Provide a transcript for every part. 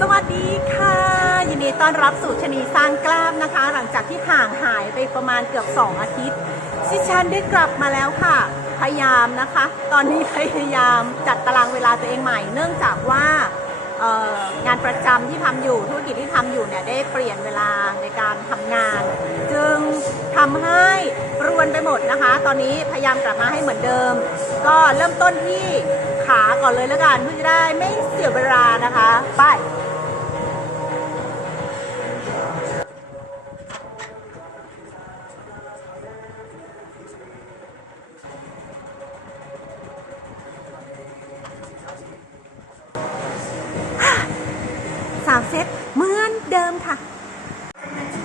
สวัสดีค่ะ ยินดีต้อนรับสู่ชะนีสร้างกล้ามนะคะ หลังจากที่ห่างหายไปประมาณเกือบ 2 อาทิตย์ดิฉันได้กลับมาแล้วค่ะ พยายามนะคะ ตอนนี้พยายามจัดตารางเวลาตัวเองใหม่ เนื่องจากว่างานประจำที่ทำอยู่ธุรกิจที่ทำอยู่เนี่ยได้เปลี่ยนเวลาในการทำงาน จึงทำให้รวนไปหมดนะคะ ตอนนี้พยายามกลับมาให้เหมือนเดิม ก็เริ่มต้นที่ ขาก่อนเลยแล้วกันเพื่อจะได้ไม่เสียเวลานะคะ ไปสามเซตเหมือนเดิมค่ะ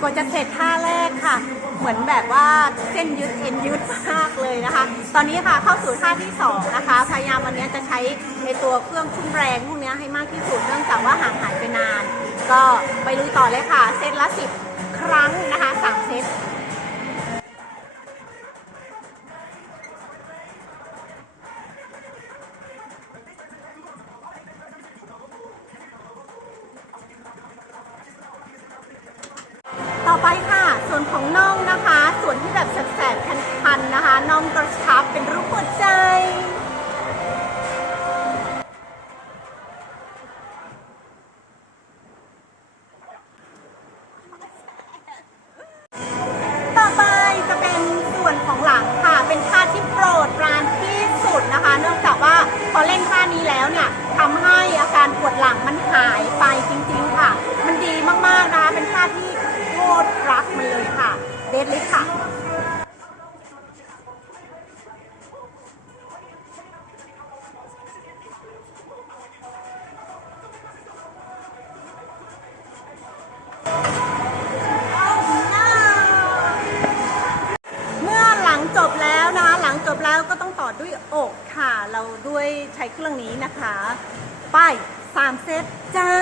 กว่าจะเสร็จท่าแรกค่ะ เหมือนแบบว่าเส้นยืดเอ็นยืดมากเลยนะคะ ตอนนี้ค่ะเข้าสู่ท่าที่สองนะคะ พยายามวันนี้จะใช้ในตัวเครื่องชุ่มแรงพวกนี้ให้มากที่สุดเนื่องจากว่าห่างหายไปนาน ก็ไปลุยต่อเลยค่ะ เซตละสิบครั้งนะคะสามเซต ไปค่ะ ส่วนของน่องนะคะ ส่วนที่แบบแสบๆคันๆนะคะน่องกระชับเป็นรูปหัวใจต่อไปจะเป็นส่วนของหลังค่ะ เป็นท่าที่โปรดปรานที่สุดนะคะ เนื่องจากว่าพอเล่น ค่ะเดดลิฟค่ะเมื่อหลังจบแล้วนะคะหลังจบแล้วก็ต้องต่อด้วยอกค่ะ เราด้วยใช้เครื่องนี้นะคะ ไปสามเซตจ้า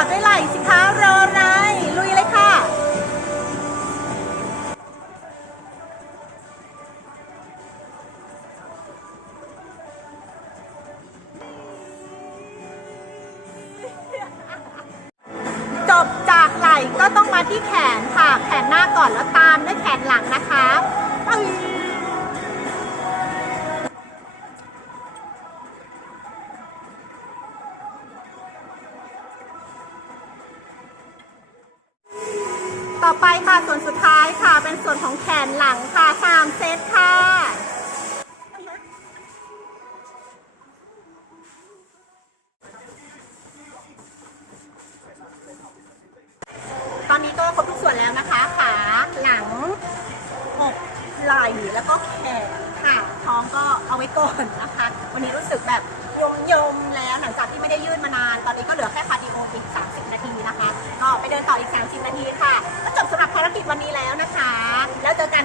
อกก็ต่อด้วยไหล่สิคะรออะไรลุยเลยค่ะ จบจากไหล่ก็ต้องมาที่แขนค่ะ แขนหน้าก่อนแล้วตามด้วยแขนหลังนะคะปึ้ง ต่อไปค่ะส่วนสุดท้ายค่ะ เป็นส่วนของแขนหลังค่ะสามเซตค่ะตอนนี้ก็ครบทุกส่วนแล้วนะคะขาหลังอกไหล่แล้วก็แขนค่ะท้องก็เอาไว้ก่อนนะคะ วันนี้รู้สึกแบบยมยมแล้วหลังจากที่ไม่ได้ยืดมานาน ตอนนี้ก็เหลือแค่ิจวันนี้แล้วนะคะ แล้วเจอกัน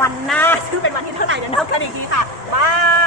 วันหน้าซึ่งเป็นวันที่เท่าไหร่เดี๋ยวนับกันอีกทีค่ะ บาย